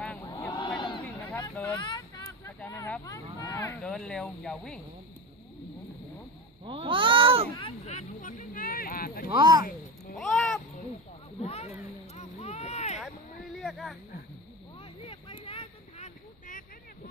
บ้างเนี่ยไม่ต้องวิ่งนะครับ เดินเข้าใจไหมครับ เดินเร็วอย่าวิ่งโากก็อยู่ที่มือขายมึงไม่ได้เรียกอะ เรียกไปแล้วจนทานกูแตกแล้นี่พอ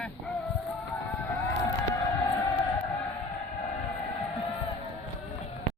Yeah.